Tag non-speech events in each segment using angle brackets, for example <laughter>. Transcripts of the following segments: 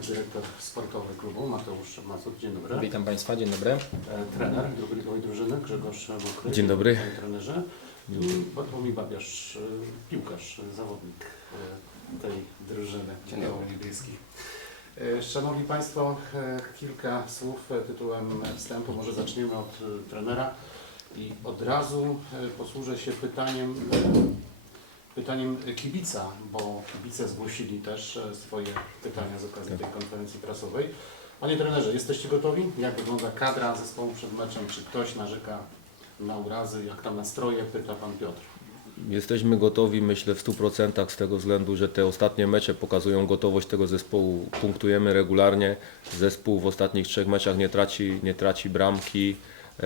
dyrektor sportowy klubu Mateusz Mazur. Dzień dobry. Witam Państwa, dzień dobry. E, Trener drugiej drużyny Grzegorz Mokry. Dzień dobry. Panie trenerze. I Bartłomiej Babiarz, e, piłkarz, zawodnik e, tej drużyny biało-niebieskich. E, Szanowni Państwo, kilka słów tytułem wstępu. Może zaczniemy od trenera i od razu posłużę się pytaniem, pytaniem kibica, bo kibice zgłosili też e, swoje pytania z okazji tej konferencji prasowej. Panie trenerze, jesteście gotowi? Jak wygląda kadra zespołu przed meczem? Czy ktoś narzeka na urazy? Jak tam nastroje? Pyta Pan Piotr. Jesteśmy gotowi, myślę, w 100% z tego względu, że te ostatnie mecze pokazują gotowość tego zespołu. Punktujemy regularnie. Zespół w ostatnich trzech meczach nie traci, nie traci bramki. E,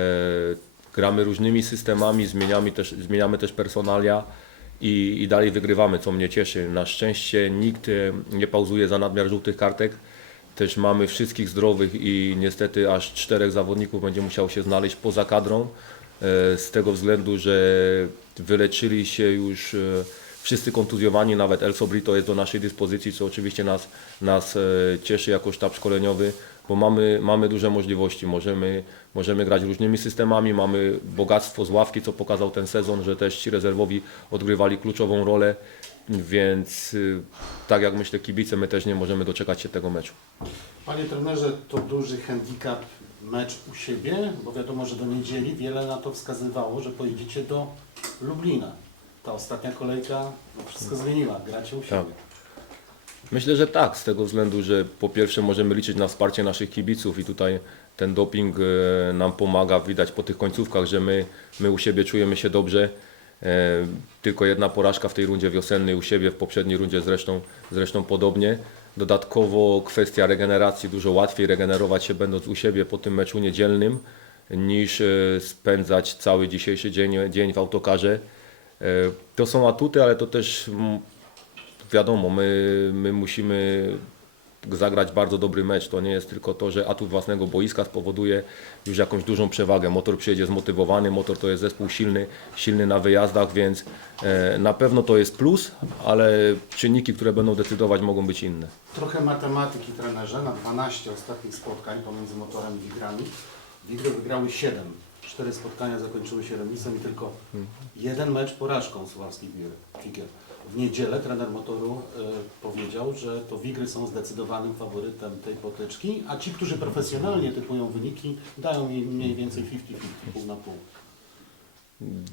gramy różnymi systemami, zmieniamy też, zmieniamy też personalia i, i dalej wygrywamy, co mnie cieszy. Na szczęście nikt e, nie pauzuje za nadmiar żółtych kartek. Też mamy wszystkich zdrowych i niestety aż czterech zawodników będzie musiało się znaleźć poza kadrą. e, Z tego względu, że wyleczyli się już e, wszyscy kontuzjowani, nawet Elso Brito jest do naszej dyspozycji, co oczywiście nas, nas cieszy jako sztab szkoleniowy, bo mamy, mamy duże możliwości. Możemy, możemy grać różnymi systemami, mamy bogactwo z ławki, co pokazał ten sezon, że też ci rezerwowi odgrywali kluczową rolę, więc y, tak jak myślę kibice, my też nie możemy doczekać się tego meczu. Panie trenerze, to duży handicap mecz u siebie, bo wiadomo, że do niedzieli wiele na to wskazywało, że pojedziecie do Lublina. Ta ostatnia kolejka no, wszystko zmieniła. Gracie u siebie. Myślę, że tak, z tego względu, że po pierwsze możemy liczyć na wsparcie naszych kibiców i tutaj ten doping e, nam pomaga, widać po tych końcówkach, że my, my u siebie czujemy się dobrze. E, Tylko jedna porażka w tej rundzie wiosennej u siebie, w poprzedniej rundzie zresztą, zresztą podobnie. Dodatkowo kwestia regeneracji, dużo łatwiej regenerować się będąc u siebie po tym meczu niedzielnym niż e, spędzać cały dzisiejszy dzień, dzień w autokarze. To są atuty, ale to też wiadomo, my, my musimy zagrać bardzo dobry mecz. To nie jest tylko to, że atut własnego boiska spowoduje już jakąś dużą przewagę. Motor przyjedzie zmotywowany, motor to jest zespół silny, silny na wyjazdach, więc e, na pewno to jest plus, ale czynniki, które będą decydować mogą być inne. Trochę matematyki trenerze. Na 12 ostatnich spotkań pomiędzy motorem i Wigrami. Wigry wygrały 7. Cztery spotkania zakończyły się remisem i tylko jeden mecz porażką Sławskich Figier. W niedzielę trener motoru e, powiedział, że to Wigry są zdecydowanym faworytem tej potyczki, a ci, którzy profesjonalnie typują wyniki, dają mi mniej więcej 50-50, pół na pół.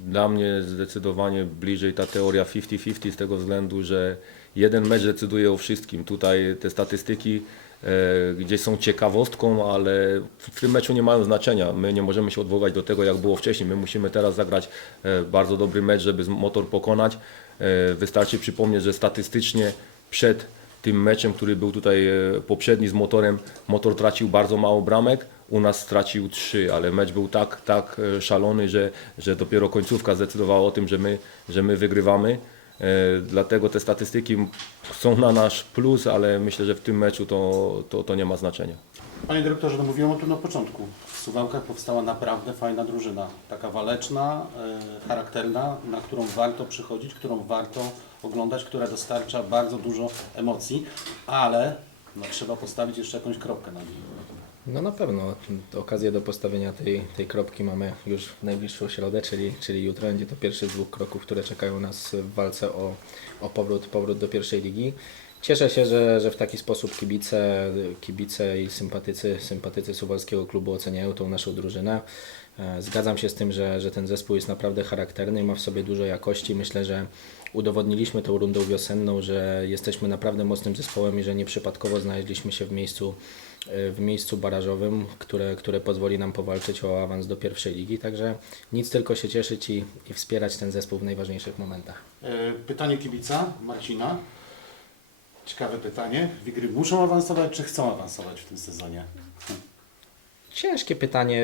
Dla mnie zdecydowanie bliżej ta teoria 50-50 z tego względu, że jeden mecz decyduje o wszystkim. Tutaj te statystyki e, gdzieś są ciekawostką, ale w tym meczu nie mają znaczenia. My nie możemy się odwoływać do tego, jak było wcześniej. My musimy teraz zagrać e, bardzo dobry mecz, żeby motor pokonać. E, wystarczy przypomnieć, że statystycznie przed tym meczem, który był tutaj e, poprzedni z motorem, motor tracił bardzo mało bramek, u nas stracił trzy, ale mecz był tak, tak e, szalony, że, że dopiero końcówka zdecydowała o tym, że my, że my wygrywamy. Dlatego te statystyki są na nasz plus, ale myślę, że w tym meczu to, to, to nie ma znaczenia. Panie dyrektorze, no mówiłem o tym na początku. W Suwałkach powstała naprawdę fajna drużyna. Taka waleczna, e, charakterna, na którą warto przychodzić, którą warto oglądać, która dostarcza bardzo dużo emocji, ale no, trzeba postawić jeszcze jakąś kropkę na niej. No na pewno okazję do postawienia tej, tej kropki mamy już w najbliższą środę, czyli, czyli jutro będzie to pierwszy z dwóch kroków, które czekają nas w walce o, o powrót, powrót do pierwszej ligi. Cieszę się, że, że w taki sposób kibice, kibice i sympatycy, sympatycy Suwalskiego Klubu oceniają tą naszą drużynę. E, Zgadzam się z tym, że, że ten zespół jest naprawdę charakterny i ma w sobie dużo jakości. Myślę, że udowodniliśmy tą rundą wiosenną, że jesteśmy naprawdę mocnym zespołem i że nieprzypadkowo znaleźliśmy się w miejscu, e, w miejscu barażowym, które, które pozwoli nam powalczyć o awans do pierwszej ligi. Także nic tylko się cieszyć i, i wspierać ten zespół w najważniejszych momentach. E, Pytanie kibica Marcina. Ciekawe pytanie. Wigry muszą awansować, czy chcą awansować w tym sezonie? Ciężkie pytanie.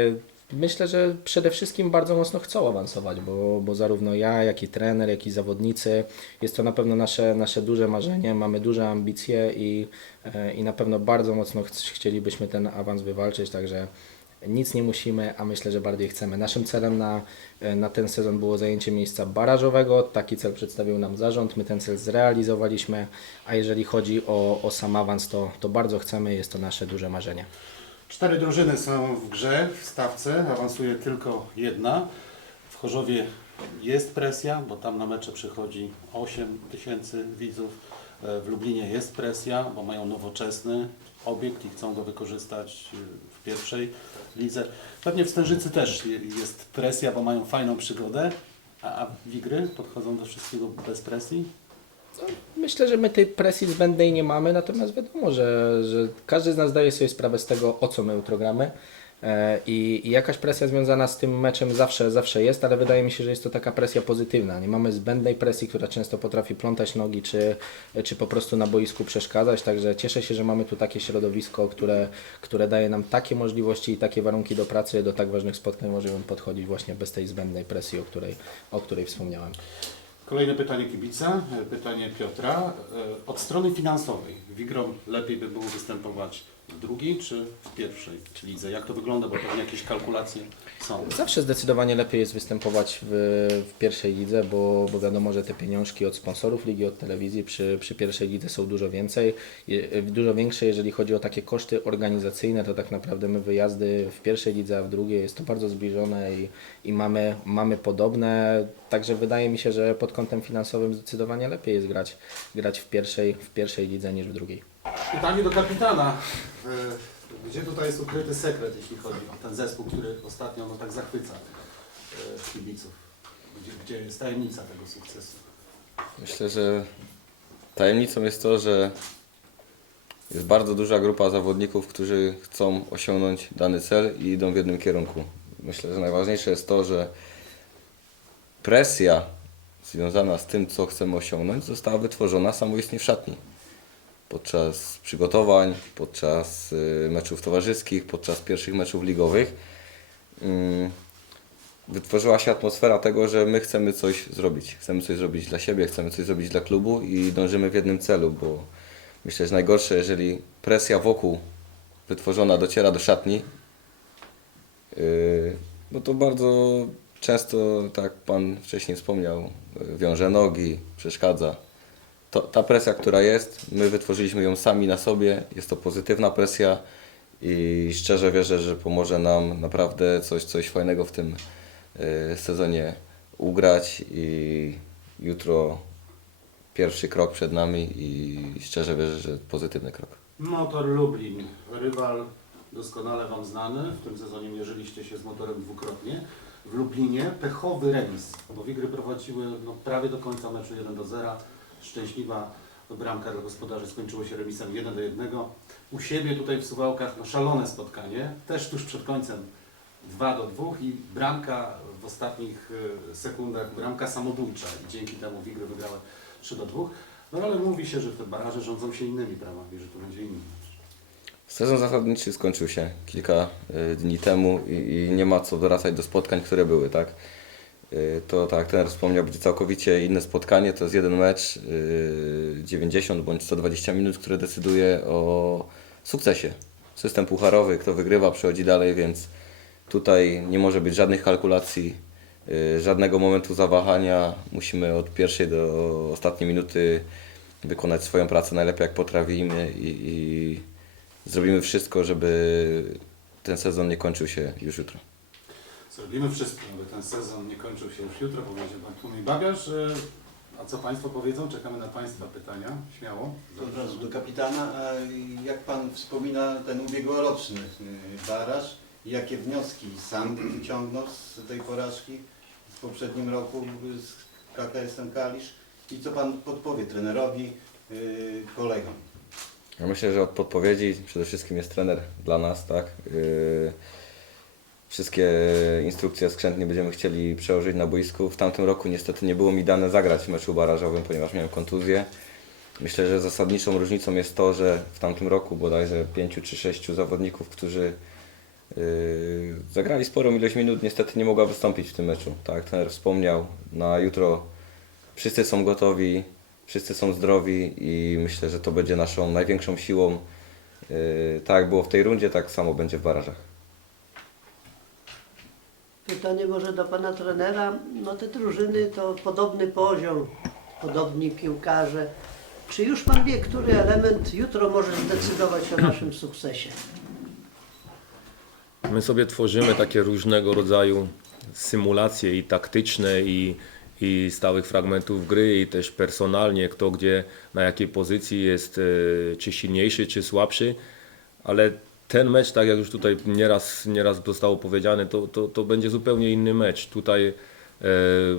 Myślę, że przede wszystkim bardzo mocno chcą awansować, bo, bo zarówno ja, jak i trener, jak i zawodnicy, jest to na pewno nasze, nasze duże marzenie, mamy duże ambicje i, e, i na pewno bardzo mocno ch- chcielibyśmy ten awans wywalczyć, także nic nie musimy, a myślę, że bardziej chcemy. Naszym celem na, na ten sezon było zajęcie miejsca barażowego. Taki cel przedstawił nam zarząd. My ten cel zrealizowaliśmy, a jeżeli chodzi o, o sam awans, to, to bardzo chcemy. Jest to nasze duże marzenie. Cztery drużyny są w grze, w stawce, awansuje tylko jedna. W Chorzowie jest presja, bo tam na mecze przychodzi 8 tysięcy widzów. E, W Lublinie jest presja, bo mają nowoczesny obiekt i chcą go wykorzystać e, pierwszej lidze. Pewnie w Stężycy też je- jest presja, bo mają fajną przygodę. A a Wigry podchodzą do wszystkiego bez presji? Myślę, że my tej presji zbędnej nie mamy, natomiast wiadomo, że, że każdy z nas zdaje sobie sprawę z tego, o co my jutro gramy. E, I, I jakaś presja związana z tym meczem zawsze, zawsze jest, ale wydaje mi się, że jest to taka presja pozytywna. Nie mamy zbędnej presji, która często potrafi plątać nogi, czy, czy po prostu na boisku przeszkadzać. Także cieszę się, że mamy tu takie środowisko, które, które daje nam takie możliwości i takie warunki do pracy. Do tak ważnych spotkań możemy podchodzić właśnie bez tej zbędnej presji, o której, o której wspomniałem. Kolejne pytanie kibica, e, pytanie Piotra. E, Od strony finansowej, Wigrom lepiej by było występować w drugiej czy w pierwszej lidze? Jak to wygląda, bo pewnie jakieś kalkulacje są. Zawsze zdecydowanie lepiej jest występować w, w pierwszej lidze, bo, bo wiadomo, że te pieniążki od sponsorów ligi, od telewizji przy, przy pierwszej lidze są dużo więcej, dużo większe, jeżeli chodzi o takie koszty organizacyjne, to tak naprawdę my wyjazdy w pierwszej lidze, a w drugiej jest to bardzo zbliżone i, i mamy, mamy podobne, także wydaje mi się, że pod kątem finansowym zdecydowanie lepiej jest grać, grać w, pierwszej, w pierwszej lidze niż w drugiej. Pytanie do kapitana. E, Gdzie tutaj jest ukryty sekret, jeśli chodzi o ten zespół, który ostatnio no, tak zachwyca e, kibiców? Gdzie, gdzie jest tajemnica tego sukcesu? Myślę, że tajemnicą jest to, że jest bardzo duża grupa zawodników, którzy chcą osiągnąć dany cel i idą w jednym kierunku. Myślę, że najważniejsze jest to, że presja związana z tym, co chcemy osiągnąć, została wytworzona samoistnie w szatni. Podczas przygotowań, podczas y, meczów towarzyskich, podczas pierwszych meczów ligowych. Ym, wytworzyła się atmosfera tego, że my chcemy coś zrobić. Chcemy coś zrobić dla siebie, chcemy coś zrobić dla klubu i dążymy w jednym celu, bo myślę, że najgorsze, jeżeli presja wokół wytworzona dociera do szatni, yy, no to bardzo często, tak jak Pan wcześniej wspomniał, yy, wiąże nogi, przeszkadza. To, ta presja, która jest, my wytworzyliśmy ją sami na sobie, jest to pozytywna presja i szczerze wierzę, że pomoże nam naprawdę coś, coś fajnego w tym y, sezonie ugrać i jutro pierwszy krok przed nami i szczerze wierzę, że pozytywny krok. Motor Lublin, rywal doskonale Wam znany. W tym sezonie mierzyliście się z motorem dwukrotnie. W Lublinie pechowy remis, bo Wigry prowadziły no, prawie do końca meczu 1 do 0. Szczęśliwa bramka dla gospodarzy skończyło się remisem 1 do 1. U siebie tutaj w Suwałkach no, szalone spotkanie, też tuż przed końcem 2 do 2 i bramka w ostatnich e, sekundach, bramka samobójcza i dzięki temu Wigry wygrały 3 do 2. No ale mówi się, że te baraże rządzą się innymi prawami, że to będzie inny. Sezon zasadniczy skończył się kilka y, dni temu i, i nie ma co wracać do spotkań, które były, tak? Y, To tak ten wspomniał, będzie całkowicie inne spotkanie. To jest jeden mecz, y, 90 bądź 120 minut, które decyduje o sukcesie. System pucharowy, kto wygrywa, przechodzi dalej, więc tutaj nie może być żadnych kalkulacji, y, żadnego momentu zawahania. Musimy od pierwszej do ostatniej minuty wykonać swoją pracę najlepiej jak potrafimy i, i zrobimy wszystko, żeby ten sezon nie kończył się już jutro. Zrobimy wszystko, aby ten sezon nie kończył się już jutro, powiedział Pan Tłumie Babiarz. Y, A co Państwo powiedzą? Czekamy na Państwa pytania. Śmiało. Od razu do kapitana, a jak Pan wspomina ten ubiegłoroczny y, baraż, jakie wnioski sam wyciągnął z tej porażki w poprzednim roku z KKS-em Kalisz i co Pan podpowie trenerowi, y, kolegom? Ja myślę, że od podpowiedzi przede wszystkim jest trener dla nas, tak? Wszystkie instrukcje skrzętnie będziemy chcieli przełożyć na boisku. W tamtym roku niestety nie było mi dane zagrać w meczu barażowym, ponieważ miałem kontuzję. Myślę, że zasadniczą różnicą jest to, że w tamtym roku bodajże pięciu czy sześciu zawodników, którzy yy, zagrali sporą ilość minut, niestety nie mogła wystąpić w tym meczu. Tak trener wspomniał, na jutro wszyscy są gotowi, wszyscy są zdrowi i myślę, że to będzie naszą największą siłą. Yy, tak było w tej rundzie, tak samo będzie w barażach. Pytanie może do pana trenera. No te drużyny to podobny poziom, podobni piłkarze. Czy już pan wie, który element jutro może zdecydować o naszym sukcesie? My sobie tworzymy takie różnego rodzaju symulacje i taktyczne i, i stałych fragmentów gry i też personalnie, kto gdzie, na jakiej pozycji jest, e, czy silniejszy, czy słabszy, ale ten mecz, tak jak już tutaj nieraz, nieraz zostało powiedziane, to, to, to będzie zupełnie inny mecz. Tutaj e,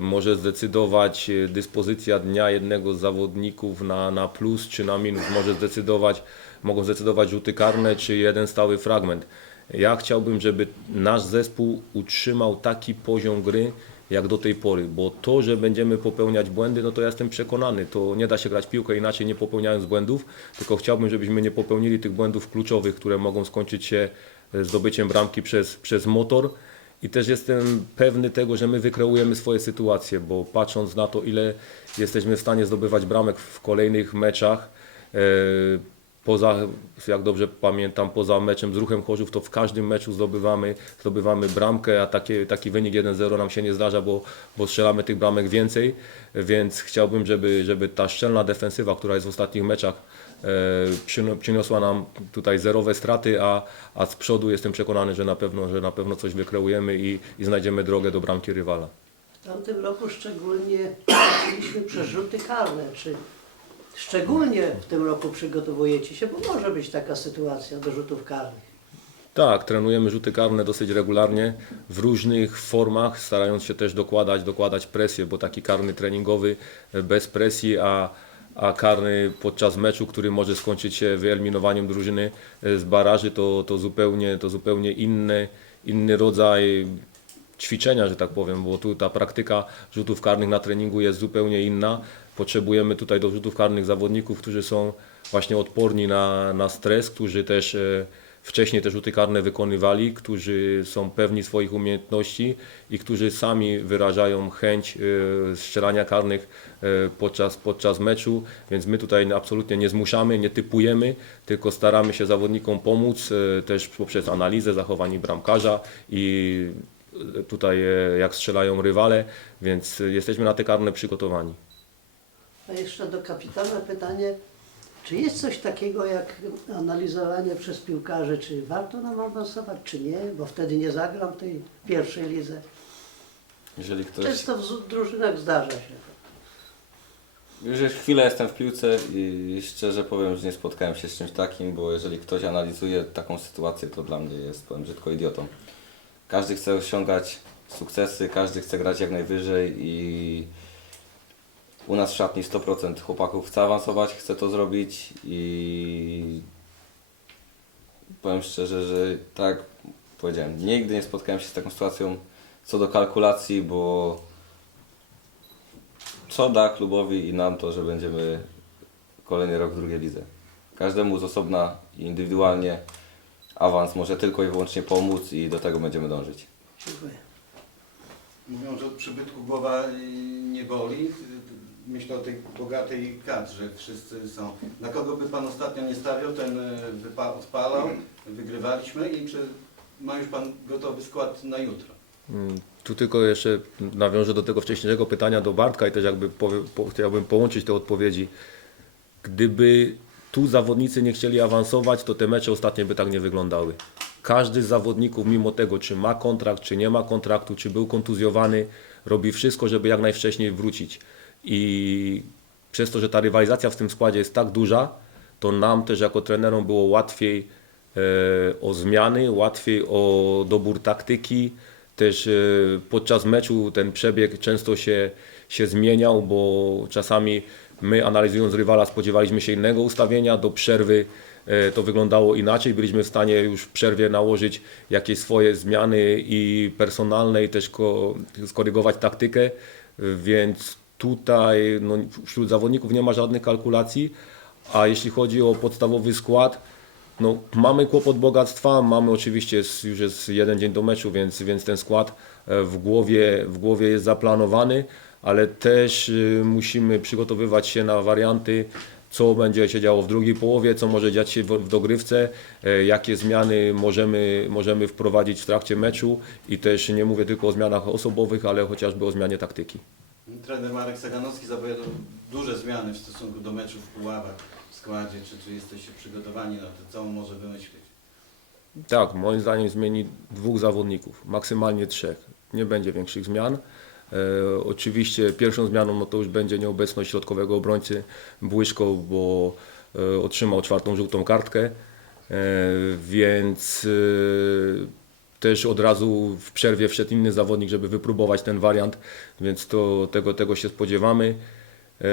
może zdecydować dyspozycja dnia jednego z zawodników na, na plus czy na minus. Może zdecydować, mogą zdecydować rzuty karne czy jeden stały fragment. Ja chciałbym, żeby nasz zespół utrzymał taki poziom gry jak do tej pory, bo to, że będziemy popełniać błędy, no to ja jestem przekonany, to nie da się grać piłkę inaczej nie popełniając błędów, tylko chciałbym, żebyśmy nie popełnili tych błędów kluczowych, które mogą skończyć się e, zdobyciem bramki przez, przez motor. I też jestem pewny tego, że my wykreujemy swoje sytuacje, bo patrząc na to, ile jesteśmy w stanie zdobywać bramek w kolejnych meczach, e, poza, jak dobrze pamiętam, poza meczem z Ruchem Chorzów, to w każdym meczu zdobywamy, zdobywamy bramkę, a taki wynik 1-0 nam się nie zdarza, bo, bo strzelamy tych bramek więcej, więc chciałbym, żeby, żeby ta szczelna defensywa, która jest w ostatnich meczach, e, przyniosła nam tutaj zerowe straty, a, a z przodu jestem przekonany, że na pewno, że na pewno coś wykreujemy i, i znajdziemy drogę do bramki rywala. W tamtym roku szczególnie <clears throat> mieliśmy przerzuty karne. Czy szczególnie w tym roku przygotowujecie się, bo może być taka sytuacja do rzutów karnych. Tak, trenujemy rzuty karne dosyć regularnie, w różnych formach, starając się też dokładać, dokładać presję, bo taki karny treningowy bez presji, a, a karny podczas meczu, który może skończyć się wyeliminowaniem drużyny z baraży, to, to, zupełnie, to zupełnie inny, inny rodzaj ćwiczenia, że tak powiem, bo tu ta praktyka rzutów karnych na treningu jest zupełnie inna. Potrzebujemy tutaj do rzutów karnych zawodników, którzy są właśnie odporni na, na stres, którzy też e, wcześniej te rzuty karne wykonywali, którzy są pewni swoich umiejętności i którzy sami wyrażają chęć e, strzelania karnych e, podczas, podczas meczu, więc my tutaj absolutnie nie zmuszamy, nie typujemy, tylko staramy się zawodnikom pomóc też poprzez analizę zachowań bramkarza i tutaj jak strzelają rywale, więc jesteśmy na te karne przygotowani. A jeszcze do kapitana pytanie, czy jest coś takiego jak analizowanie przez piłkarzy, czy warto nam awansować, czy nie, bo wtedy nie zagram tej pierwszej lidze. Jeżeli ktoś... Często w drużynach zdarza się. Już chwilę jestem w piłce i szczerze powiem, że nie spotkałem się z czymś takim, bo jeżeli ktoś analizuje taką sytuację, to dla mnie jest, powiem brzydko, idiotą. Każdy chce osiągać sukcesy, każdy chce grać jak najwyżej i u nas w szatni 100% chłopaków chce awansować, chce to zrobić i powiem szczerze, że tak powiedziałem, nigdy nie spotkałem się z taką sytuacją co do kalkulacji, bo co da klubowi i nam to, że będziemy kolejny rok w drugiej lidze. Każdemu z osobna i indywidualnie awans może tylko i wyłącznie pomóc i do tego będziemy dążyć. Dziękuję. Mówią, że od przybytku głowa y, nie boli. Myślę o tej bogatej kadrze. Wszyscy są. Na kogo by Pan ostatnio nie stawiał, ten wypa- odpalał. Wygrywaliśmy i czy ma już Pan gotowy skład na jutro? Mm, Tu tylko jeszcze nawiążę do tego wcześniejszego pytania do Bartka i też jakby po, chciałbym połączyć te odpowiedzi. Gdyby tu zawodnicy nie chcieli awansować, to te mecze ostatnie by tak nie wyglądały. Każdy z zawodników, mimo tego, czy ma kontrakt, czy nie ma kontraktu, czy był kontuzjowany, robi wszystko, żeby jak najwcześniej wrócić. I przez to, że ta rywalizacja w tym składzie jest tak duża, to nam też jako trenerom było łatwiej e, o zmiany, łatwiej o dobór taktyki. Też e, podczas meczu ten przebieg często się, się zmieniał, bo czasami my analizując rywala spodziewaliśmy się innego ustawienia, do przerwy e, to wyglądało inaczej. Byliśmy w stanie już w przerwie nałożyć jakieś swoje zmiany i personalne i też ko- skorygować taktykę, więc tutaj no, wśród zawodników nie ma żadnych kalkulacji, a jeśli chodzi o podstawowy skład, no, mamy kłopot bogactwa, mamy oczywiście, jest, już jest jeden dzień do meczu, więc, więc ten skład e, w głowie, w głowie jest zaplanowany, ale też y, musimy przygotowywać się na warianty co będzie się działo w drugiej połowie, co może dziać się w, dogrywce, e, jakie zmiany możemy, możemy wprowadzić w trakcie meczu i też nie mówię tylko o zmianach osobowych, ale chociażby o zmianie taktyki. Trener Marek Saganowski zapowiadał duże zmiany w stosunku do meczu w Puławach w składzie. Czy, czy jesteście przygotowani na to, co on może wymyślić? Tak, moim zdaniem zmieni dwóch zawodników, maksymalnie trzech. Nie będzie większych zmian. E, oczywiście pierwszą zmianą no to już będzie nieobecność środkowego obrońcy Błyszko, bo e, otrzymał czwartą żółtą kartkę, e, więc e, też od razu w przerwie wszedł inny zawodnik, żeby wypróbować ten wariant, więc to, tego, tego się spodziewamy. E,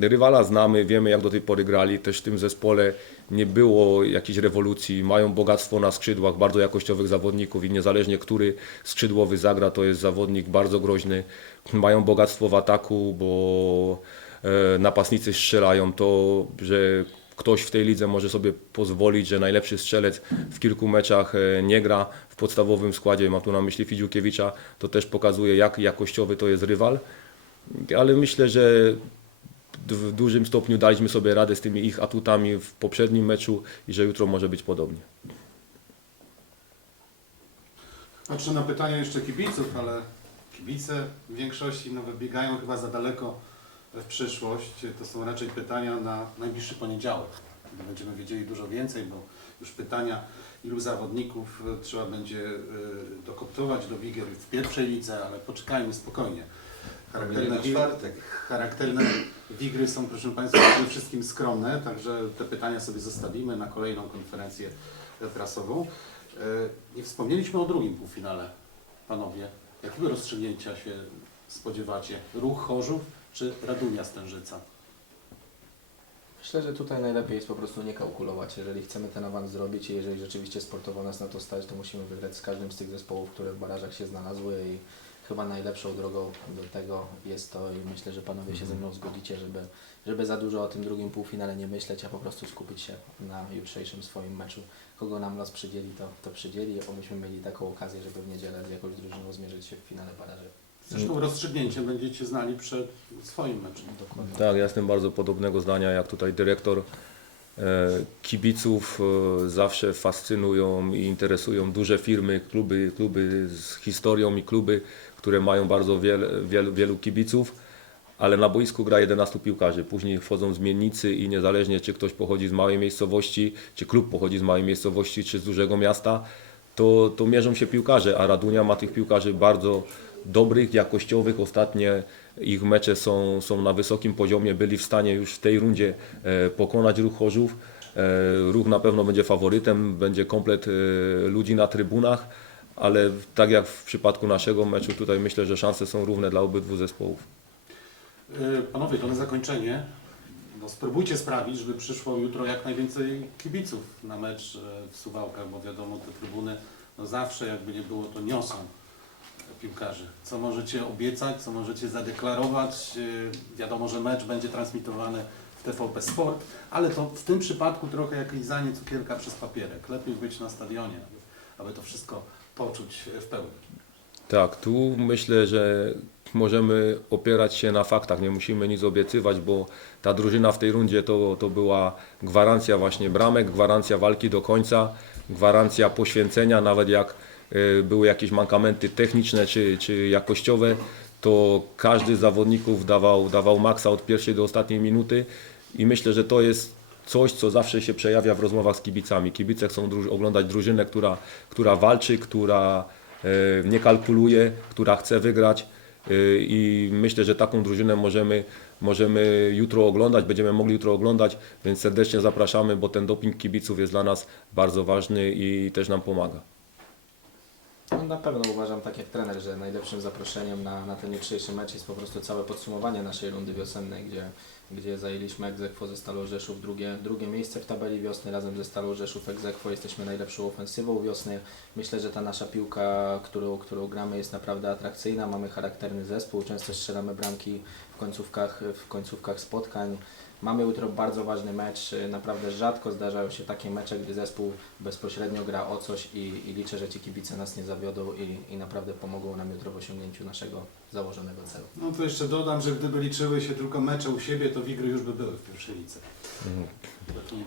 rywala znamy, wiemy jak do tej pory grali, też w tym zespole nie było jakiejś rewolucji, mają bogactwo na skrzydłach, bardzo jakościowych zawodników i niezależnie który skrzydłowy zagra, to jest zawodnik bardzo groźny. Mają bogactwo w ataku, bo e, napastnicy strzelają, to że ktoś w tej lidze może sobie pozwolić, że najlepszy strzelec w kilku meczach e, nie gra w podstawowym składzie, mam tu na myśli Fidziukiewicza, to też pokazuje jak jakościowy to jest rywal. Ale myślę, że w dużym stopniu daliśmy sobie radę z tymi ich atutami w poprzednim meczu i że jutro może być podobnie. Patrzę na pytania jeszcze kibiców, ale kibice w większości no, wybiegają chyba za daleko w przyszłość. To są raczej pytania na najbliższy poniedziałek. Będziemy wiedzieli dużo więcej, bo już pytania, ilu zawodników e, trzeba będzie e, dokoptować do Wigier w pierwszej lidze, ale poczekajmy spokojnie. Charakterne, charakterne wigry są, proszę Państwa, przede wszystkim skromne, także te pytania sobie zostawimy na kolejną konferencję prasową. E, Nie wspomnieliśmy o drugim półfinale, panowie. Jakiego rozstrzygnięcia się spodziewacie? Ruch Chorzów czy Radunia Stężyca? Myślę, że tutaj najlepiej jest po prostu nie kalkulować. Jeżeli chcemy ten awans zrobić i jeżeli rzeczywiście sportowo nas na to stać, to musimy wygrać z każdym z tych zespołów, które w barażach się znalazły i chyba najlepszą drogą do tego jest to i myślę, że panowie się ze mną zgodzicie, żeby, żeby za dużo o tym drugim półfinale nie myśleć, a po prostu skupić się na jutrzejszym swoim meczu. Kogo nam los przydzieli, to, to przydzieli, obyśmy mieli taką okazję, żeby w niedzielę z jakąś drużyną zmierzyć się w finale baraży. Zresztą rozstrzygnięcie będziecie znali przed swoim meczem. Dokładnie. Tak, ja jestem bardzo podobnego zdania jak tutaj dyrektor. E, Kibiców e, zawsze fascynują i interesują duże firmy, kluby, kluby z historią i kluby, które mają bardzo wiele, wielu, wielu kibiców, ale na boisku gra 11 piłkarzy. Później wchodzą zmiennicy i niezależnie czy ktoś pochodzi z małej miejscowości, czy klub pochodzi z małej miejscowości, czy z dużego miasta, to, to mierzą się piłkarze, a Radunia ma tych piłkarzy bardzo dobrych, jakościowych. Ostatnie ich mecze są, są na wysokim poziomie, byli w stanie już w tej rundzie e, pokonać ruch Chorzów. E, ruch na pewno będzie faworytem, będzie komplet e, ludzi na trybunach, ale tak jak w przypadku naszego meczu, tutaj myślę, że szanse są równe dla obydwu zespołów. Panowie, to na zakończenie. No, spróbujcie sprawić, żeby przyszło jutro jak najwięcej kibiców na mecz w Suwałkach, bo wiadomo, te trybuny no zawsze jakby nie było, to niosą piłkarzy. Co możecie obiecać, co możecie zadeklarować? E, Wiadomo, że mecz będzie transmitowany w TVP Sport, ale to w tym przypadku trochę jak lizanie cukierka przez papierek. Lepiej być na stadionie, aby, to wszystko poczuć w pełni. Tak, tu myślę, że możemy opierać się na faktach, nie musimy nic obiecywać, bo ta drużyna w tej rundzie to, to była gwarancja właśnie bramek, gwarancja walki do końca, gwarancja poświęcenia, nawet jak y, były jakieś mankamenty techniczne czy, czy jakościowe, to każdy z zawodników dawał, dawał maksa od pierwszej do ostatniej minuty i myślę, że to jest coś, co zawsze się przejawia w rozmowach z kibicami. Kibice chcą druż- oglądać drużynę, która, która walczy, która e, nie kalkuluje, która chce wygrać e, i myślę, że taką drużynę możemy, możemy jutro oglądać, będziemy mogli jutro oglądać, więc serdecznie zapraszamy, bo ten doping kibiców jest dla nas bardzo ważny i też nam pomaga. No, na pewno uważam, tak jak trener, że najlepszym zaproszeniem na, na ten jutrzejszy mecz jest po prostu całe podsumowanie naszej rundy wiosennej, gdzie, gdzie zajęliśmy egzekwo ze Stalą Rzeszów drugie, drugie miejsce w tabeli wiosny. Razem ze Stalą Rzeszów egzekwo jesteśmy najlepszą ofensywą wiosny. Myślę, że ta nasza piłka, którą, którą gramy jest naprawdę atrakcyjna. Mamy charakterny zespół, często strzelamy bramki w końcówkach, w końcówkach spotkań. Mamy jutro bardzo ważny mecz. Naprawdę rzadko zdarzają się takie mecze, gdy zespół bezpośrednio gra o coś i, i liczę, że ci kibice nas nie zawiodą i, i naprawdę pomogą nam jutro w osiągnięciu naszego założonego celu. No to jeszcze dodam, że gdyby liczyły się tylko mecze u siebie, to Wigry już by były w pierwszej lidze.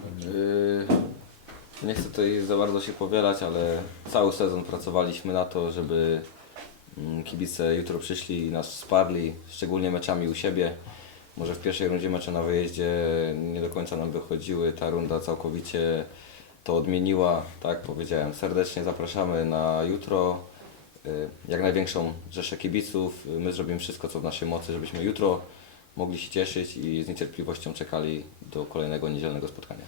Babierz. Yy, Nie chcę tutaj za bardzo się powielać, ale cały sezon pracowaliśmy na to, żeby mm, kibice jutro przyszli i nas wsparli, szczególnie meczami u siebie. Może w pierwszej rundzie mecze na wyjeździe nie do końca nam wychodziły, ta runda całkowicie to odmieniła. Tak powiedziałem, serdecznie zapraszamy na jutro. Yy, Jak największą rzeszę kibiców. My zrobimy wszystko, co w naszej mocy, żebyśmy jutro mogli się cieszyć i z niecierpliwością czekali do kolejnego niedzielnego spotkania.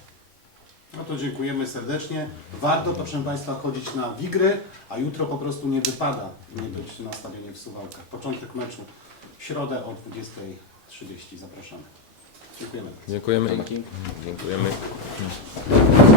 No to dziękujemy serdecznie. Warto, proszę Państwa, chodzić na Wigry, a jutro po prostu nie wypada nie być na stadionie w Suwałkach. Początek meczu w środę o 20.30. Zapraszamy. Dziękujemy. Dziękujemy. Dzięki. Dziękujemy.